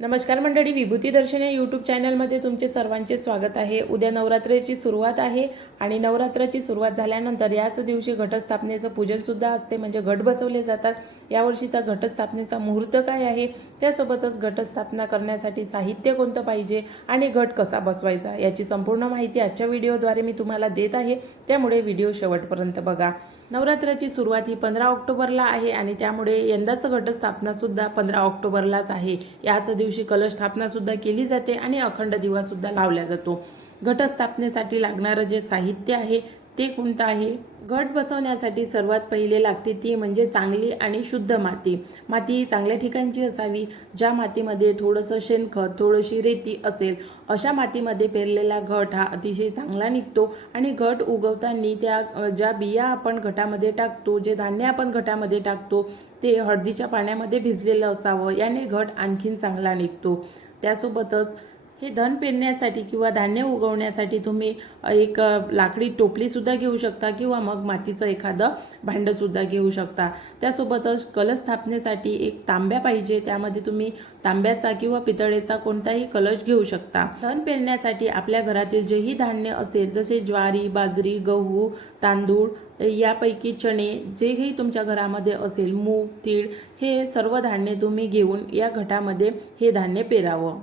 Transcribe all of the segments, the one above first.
नमस्कार मंडळी, विभूती दर्शन या यूट्यूब चॅनलमध्ये तुमचे सर्वांचे स्वागत आहे। उद्या नवरात्रीची सुरुवात आहे आणि नवरात्राची सुरुवात झाल्यानंतर याच दिवशी घटस्थापनेचं पूजन सुद्धा असते, म्हणजे घट बसवले जातात। यावर्षीचा घटस्थापनेचा मुहूर्त काय आहे, त्यासोबतच घटस्थापना करण्यासाठी साहित्य कोणतं पाहिजे आणि घट कसा बसवायचा याची संपूर्ण माहिती आजच्या व्हिडिओद्वारे मी तुम्हाला देत आहे, त्यामुळे व्हिडिओ शेवटपर्यंत बघा। नवरात्राची सुरुवात ही 15 ऑक्टोबरला आहे आणि त्यामुळे यंदाचं घटस्थापना सुद्धा 15 ऑक्टोबरलाच आहे। याच दिवशी कलश स्थापना सुद्धा केली जाते आणि अखंड दिवा सुद्धा लावला जातो। घटस्थापनेसाठी लागणारं जे साहित्य आहे ते कोणतं आहे? घट बसवण्यासाठी सर्वात पहिले लागते ती म्हणजे चांगली आणि शुद्ध माती। माती चांगल्या ठिकाणची असावी, ज्या मातीमध्ये थोडंसं शेणखत, थोडीशी रेती असेल, अशा मातीमध्ये पेरलेला घट हा अतिशय चांगला निघतो। आणि घट उगवताना त्या ज्या बिया आपण घटामध्ये टाकतो, जे धान्य आपण घटामध्ये टाकतो ते हळदीच्या पाण्यामध्ये भिजलेलं असावं, याने घट आणखीन चांगला निघतो। त्यासोबतच हे धन पेरण्यासाठी किंवा धान्य उगवण्यासाठी तुम्ही एक लाकडी टोपली सुद्धा घेऊ शकता किंवा मग मातीचं एखादं भांडं सुद्धा घेऊ शकता। त्यासोबतच कलश स्थापनेसाठी एक तांब्या पाहिजे, त्यामध्ये तुम्ही तांब्याचा किंवा पितळेचा कोणताही कलश घेऊ शकता। धन पेरण्यासाठी आपल्या घरातील जेही धान्य असेल, जसे ज्वारी, बाजरी, गहू, तांदूळ यापैकी चणे, जेही तुमच्या घरामध्ये असेल, मूग, तीळ, हे सर्व धान्य तुम्ही घेऊन या घटामध्ये हे धान्य पेरावं।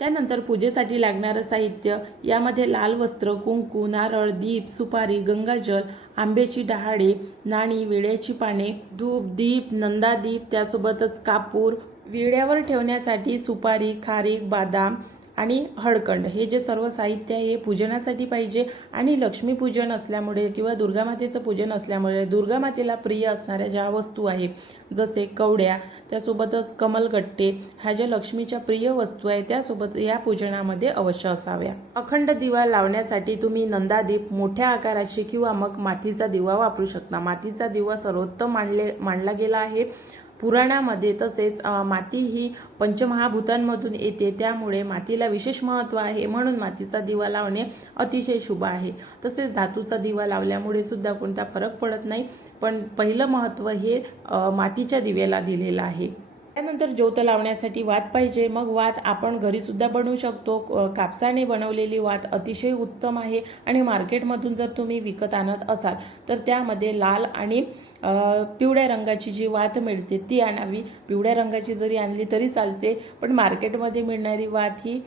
त्यानंतर पूजेसाठी लागणारं साहित्य, यामध्ये लाल वस्त्र, कुंकू, नारळ, दीप, सुपारी, गंगाजल, आंब्याची डहाळे, नाणी, विड्याची पाने, धूप, दीप, नंदादीप, त्यासोबतच कापूर, विड्यावर ठेवण्यासाठी सुपारी, खारीक, बदाम आणि हळकंड, हे जे सर्व साहित्य आहे हे पूजनासाठी पाहिजे। आणि लक्ष्मीपूजन असल्यामुळे किंवा दुर्गामातेचं पूजन असल्यामुळे दुर्गामातेला प्रिय असणाऱ्या ज्या वस्तू आहे, जसे कवड्या, त्यासोबतच कमलगट्टे, ह्या ज्या लक्ष्मीच्या प्रिय वस्तू आहे त्यासोबत या पूजनामध्ये अवश्य असाव्या। अखंड दिवा लावण्यासाठी तुम्ही नंदादीप मोठ्या आकाराची किंवा मग मातीचा दिवा वापरू शकता। मातीचा दिवा सर्वोत्तम मानला गेला आहे पुराणामध्ये। तसेच माती ही पंचमहाभूतांमधून येते, त्यामुळे मातीला विशेष महत्त्व आहे, म्हणून मातीचा दिवा लावणे अतिशय शुभ आहे। तसेच धातूचा दिवा लावल्यामुळे सुद्धा कोणता फरक पडत नाही, पण पहिलं महत्त्व हे मातीच्या दिव्याला दिलेलं आहे। त्यानंतर ज्योत लावण्यासाठी वात पाहिजे। मग वात आपण घरी सुद्धा बनवू शकतो। कापसाने बनवलेली वात अतिशय उत्तम आहे आणि मार्केटमधून जर तुम्ही विकत आणत असाल तर त्यामध्ये लाल आणि पिवळ्या रंगाची जी वात मिळते ती आणावी। पिवळ्या रंगाची जरी आणली तरी चालते, पण मार्केटमध्ये मिळणारी वात ही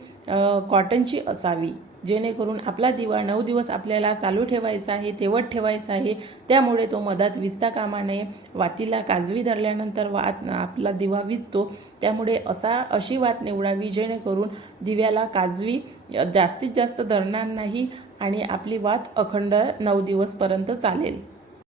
कॉटनची असावी, जेणेकरून आपला दिवा 9 दिवस आपल्याला चालू ठेवायचा आहे, तेवत ठेवायचा आहे, त्यामुळे तो मधात विजता कामा नये। वातीला काजवी धरल्यानंतर आपला दिवा विजतो, त्यामुळे अशी वात निवडावी जेणेकरून दिव्याला काजवी जास्तीत जास्त धरणार नाही आणि आपली वात अखंड 9 दिवसपर्यंत चालेल।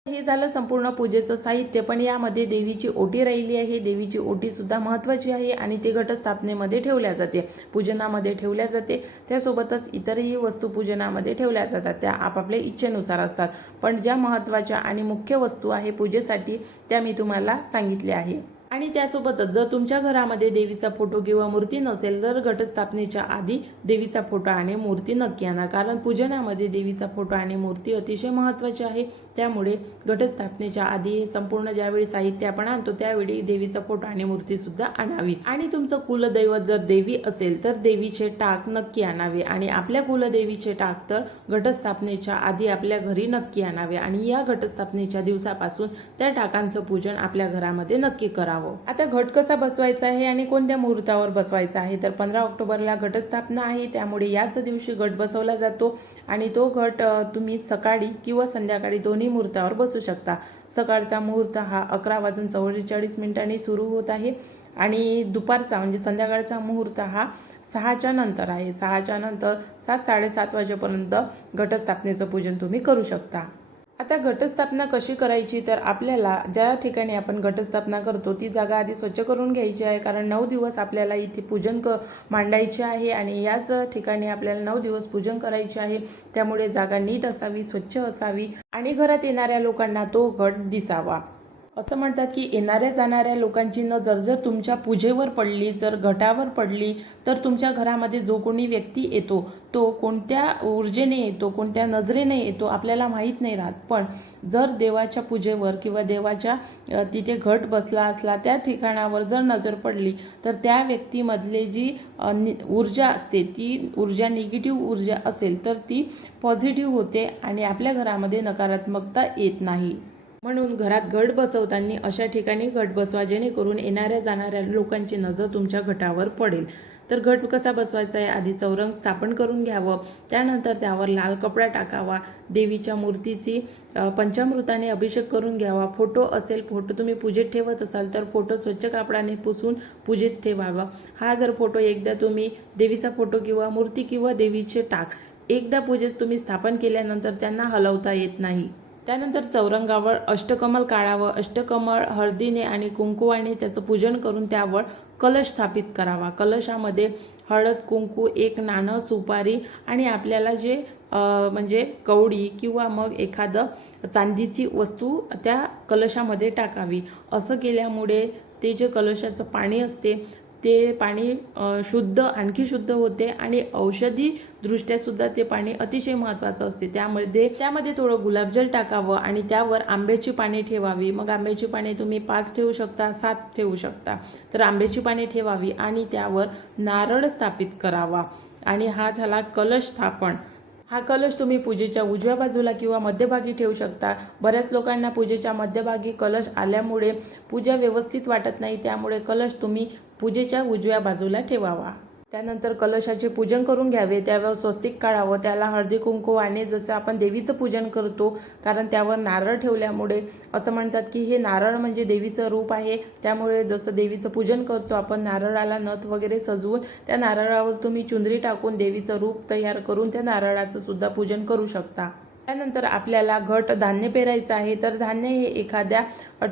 हे झालं संपूर्ण पूजेचं साहित्य, पण यामध्ये देवीची ओटी राहिली आहे। देवीची ओटी सुद्धा महत्त्वाची आहे आणि ती घटस्थापनेमध्ये ठेवल्या जाते, पूजनामध्ये ठेवल्या जाते। त्यासोबतच इतरही वस्तू पूजनामध्ये ठेवल्या जातात, त्या आपापल्या इच्छेनुसार असतात, पण ज्या महत्त्वाच्या आणि मुख्य वस्तू आहे पूजेसाठी त्या मी तुम्हाला सांगितल्या आहे। आणि त्यासोबतच जर तुमच्या घरामध्ये देवीचा फोटो किंवा मूर्ती नसेल तर घटस्थापनेच्या आधी देवीचा फोटो आणि मूर्ती नक्की आणा, कारण पूजनामध्ये देवीचा फोटो आणि मूर्ती अतिशय महत्त्वाची आहे। त्यामुळे घटस्थापनेच्या आधी हे संपूर्ण ज्यावेळी साहित्य आपण आणतो त्यावेळी देवीचा फोटो आणि मूर्ती सुद्धा आणावी। आणि तुमचं कुलदैवत जर देवी असेल तर देवीचे टाक नक्की आणावे आणि आपल्या कुलदेवीचे टाक तर घटस्थापनेच्या आधी आपल्या घरी नक्की आणावे आणि या घटस्थापनेच्या दिवसापासून त्या टाकांचं पूजन आपल्या घरामध्ये नक्की करावं। आता घट कसा बसवायचा आहे आणि कोणत्या मुहूर्तावर बसवायचा आहे, तर 15 ऑक्टोबरला घटस्थापना आहे, त्यामुळे याच दिवशी घट बसवला जातो आणि तो घट तुम्ही सकाळी किंवा संध्याकाळी दोन्ही मुहूर्तावर बसू शकता। सकाळचा मुहूर्त हा 11:44 सुरू होत आहे आणि दुपारचा म्हणजे संध्याकाळचा मुहूर्त हा 6च्या नंतर आहे। 6च्या नंतर 7-7:30 वाजेपर्यंत घटस्थापनेचं पूजन तुम्ही करू शकता। आता घटस्थापना कशी करायची, तर आपल्याला ज्या ठिकाणी आपण घटस्थापना करतो ती जागा आधी स्वच्छ करून घ्यायची आहे, कारण 9 दिवस आपल्याला इथे पूजन मांडायचे आहे आणि याच ठिकाणी आपल्याला 9 दिवस पूजन करायचे आहे। त्यामुळे जागा नीट असावी, स्वच्छ असावी आणि घरात येणाऱ्या लोकांना तो घट दिसावा। असं म्हणतात की येणाऱ्या जाणाऱ्या लोकांची नजर जर तुमच्या पूजेवर पडली, जर घटावर पडली, तर तुमच्या घरामध्ये जो कोणी व्यक्ती येतो तो कोणत्या ऊर्जेने येतो, कोणत्या नजरेने येतो आपल्याला माहीत नाही राहत. पण जर देवाच्या पूजेवर किंवा देवाच्या तिथे घट बसला असला त्या ठिकाणावर जर नजर पडली, तर त्या व्यक्तीमधली जी ऊर्जा असते, ती ऊर्जा निगेटिव्ह ऊर्जा असेल तर ती पॉझिटिव्ह होते आणि आपल्या घरामध्ये नकारात्मकता येत नाही. म्हणून घरात घट बसवताना अशा ठिकाणी घट बसवा जेणेकरून येणाऱ्या जाणाऱ्या लोकांची नजर तुमच्या घटावर पडेल. तर घट कसा बसवायचा आहे, आधी चौरंग स्थापन करून घ्यावं, त्यानंतर त्यावर लाल कपडा टाकावा, देवीच्या मूर्तीची पंचामृताने अभिषेक करून घ्यावा. फोटो असेल, फोटो तुम्ही पूजेत ठेवत असाल तर फोटो स्वच्छ कापडाने पुसून पूजेत ठेवावा. हा जर फोटो एकदा तुम्ही देवीचा फोटो किंवा मूर्ती किंवा देवीचे टाक एकदा पूजेत तुम्ही स्थापन केल्यानंतर त्यांना हलवता येत नाही. त्यानंतर चौरंगावर अष्टकमल काढावं, अष्टकमल हळदीने आणि कुंकुवाने त्याचं पूजन करून त्यावर कलश स्थापित करावा. कलशामध्ये हळद, कुंकू, एक नाणं, सुपारी आणि आपल्याला जे म्हणजे कवडी किंवा मग एखादं चांदीची वस्तू त्या कलशामध्ये टाकावी. असं केल्यामुळे ते जे कलशाचं पाणी असते ते पाणी शुद्ध, आणखी शुद्ध होते आणि औषधी दृष्ट्यासुद्धा ते पाणी अतिशय महत्त्वाचं असते. त्यामध्ये थोडं गुलाबजल टाकावं आणि त्यावर आंब्याची पाने ठेवावी. मग आंब्याची पाने तुम्ही 5 ठेवू शकता, 7 ठेवू शकता. तर आंब्याची पाने ठेवावी आणि त्यावर नारळ स्थापित करावा आणि हा झाला कलश स्थापन. हा कलश तुम्ही पूजेच्या उजव्या बाजूला किंवा मध्यभागी ठेवू शकता. बऱ्याच लोकांना पूजेच्या मध्यभागी कलश आल्यामुळे पूजा व्यवस्थित वाटत नाही, त्यामुळे कलश तुम्ही पूजेच्या उजव्या बाजूला ठेवावा. त्यानंतर कलशाचे पूजन करून घ्यावे, त्यावर स्वस्तिक काढावं, त्याला हळदी कुंकवाने जसं आपण देवीचं पूजन करतो, कारण त्यावर नारळ ठेवल्यामुळे असं म्हणतात की हे नारळ म्हणजे देवीचं रूप आहे. त्यामुळे जसं देवीचं पूजन करतो आपण नारळाला नथ वगैरे सजवून त्या नारळावर तुम्ही चुंदरी टाकून देवीचं रूप तयार करून त्या नारळाचं सुद्धा पूजन करू शकता. त्यानंतर आपल्याला घट धान्य पेरायचं आहे. तर धान्य हे एखाद्या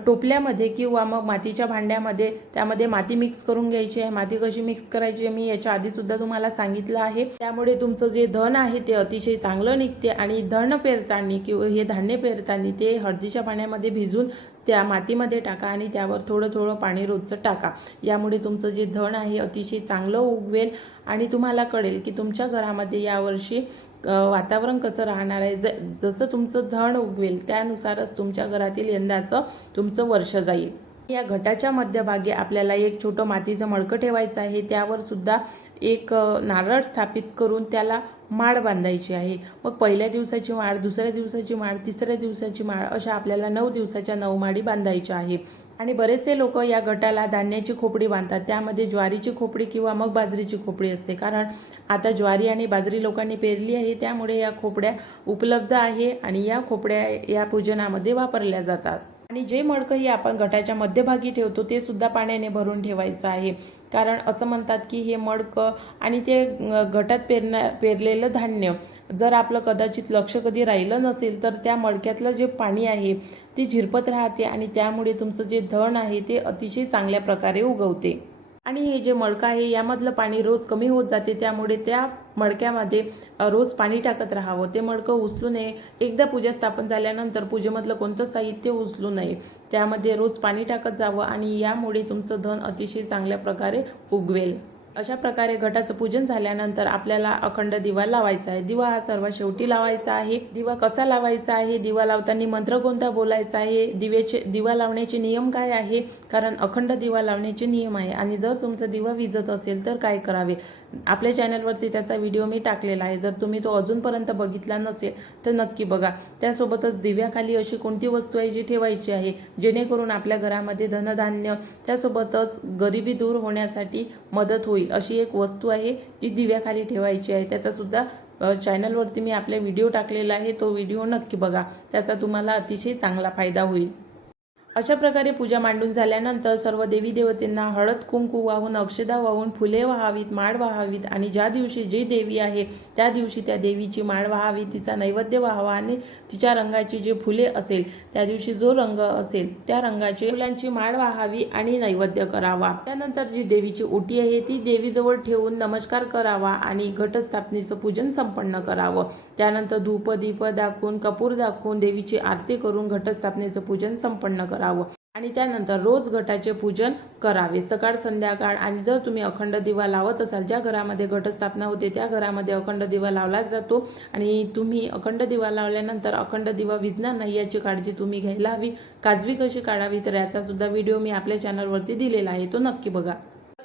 टोपल्यामध्ये किंवा मग मातीच्या भांड्यामध्ये त्यामध्ये माती मिक्स करून घ्यायची आहे. माती कशी मिक्स करायची मी याच्या आधी सुद्धा तुम्हाला सांगितलं आहे. त्यामुळे तुमचं जे धन आहे ते अतिशय चांगलं निघते आणि धन पेरताना किंवा हे धान्य पेरताना ते हळदीच्या पाण्यामध्ये भिजून त्या मातीमध्ये टाका आणि त्यावर थोडं थोडं पाणी रोजचं टाका. यामुळे तुमचं जे धन आहे अतिशय चांगलं उगवेल आणि तुम्हाला कळेल की तुमच्या घरामध्ये यावर्षी वातावरण कसं राहणार आहे. जसं तुमचं धन उगवेल त्यानुसारच तुमच्या घरातील यंदाचं तुमचं वर्ष जाईल. या घटाच्या मध्यभागी आपल्याला एक छोटं मातीचं मडकं ठेवायचं आहे. त्यावर सुद्धा एक नारळ स्थापित करून त्याला माळ बांधायची आहे. मग पहिल्या दिवसाची माळ, दुसऱ्या दिवसाची माळ, तिसऱ्या दिवसाची माळ अशा आपल्याला 9 दिवसाच्या 9 माळी बांधायच्या आहे. आणि बरेचसे लोक या घटाला धान्याची खोपडी बांधतात. त्यामध्ये ज्वारीची खोपडी किंवा मग बाजरीची खोपडी असते, कारण आता ज्वारी आणि बाजरी लोकांनी पेरली आहे, त्यामुळे या खोपड्या उपलब्ध आहे आणि या खोपड्या या पूजनामध्ये वापरल्या जातात. आणि जे मडकं ही आपण घटाच्या मध्यभागी ठेवतो ते सुद्धा पाण्याने भरून ठेवायचं आहे, कारण असं म्हणतात की हे मडकं आणि ते घटात पेरलेलं धान्य जर आपलं कदाचित लक्ष कधी राहिलं नसेल तर त्या मडक्यातलं जे पाणी आहे ते झिरपत राहते आणि त्यामुळे तुमचं जे धन आहे ते अतिशय चांगल्या प्रकारे उगवते. आणि हे जे मडकं आहे यामधलं पाणी रोज कमी होत जाते, त्यामुळे त्या मडक्यामध्ये रोज पाणी टाकत राहावं. ते मडकं उचलू नये. एकदा पूजा स्थापन झाल्यानंतर पूजेमधलं कोणतं साहित्य उचलू नये. त्यामध्ये रोज पाणी टाकत जावं आणि यामुळे तुमचं धन अतिशय चांगल्या प्रकारे उगवेल. अशा प्रकारे घटाचं पूजन झाल्यानंतर आपल्याला अखंड दिवा लावायचा आहे. दिवा हा सर्वात शेवटी लावायचा आहे. दिवा कसा लावायचा आहे, दिवा लावताना मंत्र कोणता बोलायचा आहे, दिवा लावण्याचे नियम काय आहे, कारण अखंड दिवा लावण्याचे नियम आहे. आणि जर तुमचा दिवा विझत असेल तर काय करावे, आपल्या चॅनलवरती त्याचा व्हिडिओ मी टाकलेला आहे. जर तुम्ही तो अजूनपर्यंत बघितला नसेल तर नक्की बघा. त्यासोबतच दिव्याखाली अशी कोणती वस्तू आहे जी ठेवायची आहे जेणेकरून आपल्या घरामध्ये धनधान्य त्यासोबतच गरिबी दूर होण्यासाठी मदत होईल अशी एक वस्तू आहे जी दिव्याखाली ठेवायची आहे. त्याचा सुद्धा चॅनलवरती मी आपला व्हिडिओ टाकलेला आहे, तो व्हिडिओ नक्की बघा. त्याचा तुम्हाला अतिशय चांगला फायदा होईल. अशा प्रकारे पूजा मांडून झाल्यानंतर सर्व देवी देवतांना हळद कुंकू वाहून, अक्षदा वाहून, फुले वाहावीत, माळ वाहावीत आणि ज्या दिवशी जी देवी आहे त्या दिवशी त्या देवीची माळ वाहावी, तिचा नैवेद्य व्हावा आणि तिच्या रंगाची जे फुले असेल त्या दिवशी जो रंग असेल त्या रंगाची फुलांची माळ वाहावी आणि नैवेद्य करावा. त्यानंतर जी देवीची ओटी आहे ती देवीजवळ ठेवून नमस्कार करावा आणि घटस्थापनेचं पूजन संपन्न करावं. त्यानंतर धूप दीप दाखवून, कपूर दाखवून देवीची आरती करून घटस्थापनेचं पूजन संपन्न करावं. आणि त्यानंतर रोज घटाचे पूजन करावे सकाळ संध्याकाळ. आणि जर तुम्ही अखंड दिवा लावत असाल, ज्या घरामध्ये घटस्थापना होते त्या घरामध्ये अखंड दिवा लावला जातो. आणि तुम्ही अखंड दिवा लावल्यानंतर अखंड दिवा विझणार नाही याची काळजी तुम्ही घ्यायला हवी. काजवी कशी काढावी तर याचा सुद्धा व्हिडिओ मी आपल्या चॅनलवरती दिलेला आहे, तो नक्की बघा.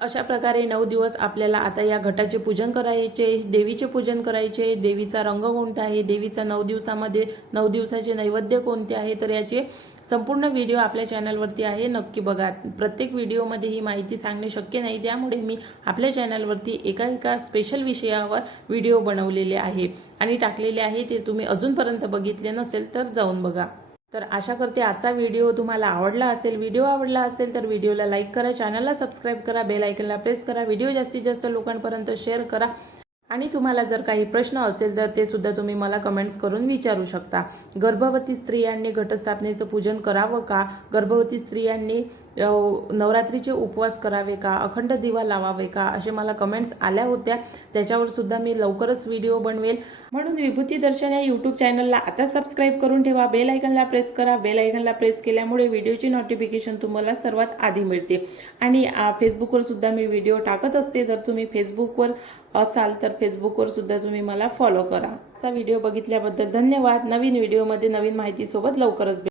अशा प्रकारे 9 दिवस आपल्याला आता या घटाचे पूजन करायचे, देवीचे पूजन करायचे. देवीचा रंग कोणता आहे, देवीचा 9 दिवसामध्ये 9 दिवसाचे नैवेद्य कोणते आहे, तर याचे संपूर्ण व्हिडिओ आपल्या चॅनलवरती आहे, नक्की बघा. प्रत्येक व्हिडिओमध्ये ही माहिती सांगणे शक्य नाही, त्यामुळे मी आपल्या चॅनलवरती एका स्पेशल विषयावर व्हिडिओ बनवलेले आहे आणि टाकलेले आहे. ते तुम्ही अजूनपर्यंत बघितले नसेल तर जाऊन बघा. तर आशा करते आजचा व्हिडिओ तुम्हाला आवडला असेल. व्हिडिओ आवडला असेल तर व्हिडिओला लाईक करा, चॅनलला सबस्क्राईब करा, बेल आयकनला प्रेस करा, व्हिडिओ जास्तीत जास्त लोकांपर्यंत शेअर करा. आणि तुम्हाला जर काही प्रश्न असेल तर ते सुद्धा तुम्ही मला कमेंट्स करून विचारू शकता. गर्भवती स्त्रियांनी घटस्थापनेचं पूजन करावं का, गर्भवती स्त्रियांनी नवरात्रीचे उपवास करावे का, अखंड दिवा लावावे का, असे मला कमेंट्स आल्या होत्या. त्याच्यावर सुद्धा मी लवकरच व्हिडिओ बनवेल. म्हणून विभूती दर्शन या यूट्यूब चॅनलला आता सबस्क्राईब करून ठेवा, बेल आयकनला प्रेस करा. बेल आयकनला प्रेस केल्यामुळे व्हिडिओची नोटिफिकेशन तुम्हाला सर्वात आधी मिळते. आणि फेसबुकवर सुद्धा मी व्हिडिओ टाकत असते. जर तुम्ही फेसबुकवर असाल तर फेसबुकवर सुद्धा तुम्ही मला फॉलो करा. आजचा व्हिडिओ बघितल्याबद्दल धन्यवाद. नवीन व्हिडिओमध्ये नवीन माहितीसोबत लवकरच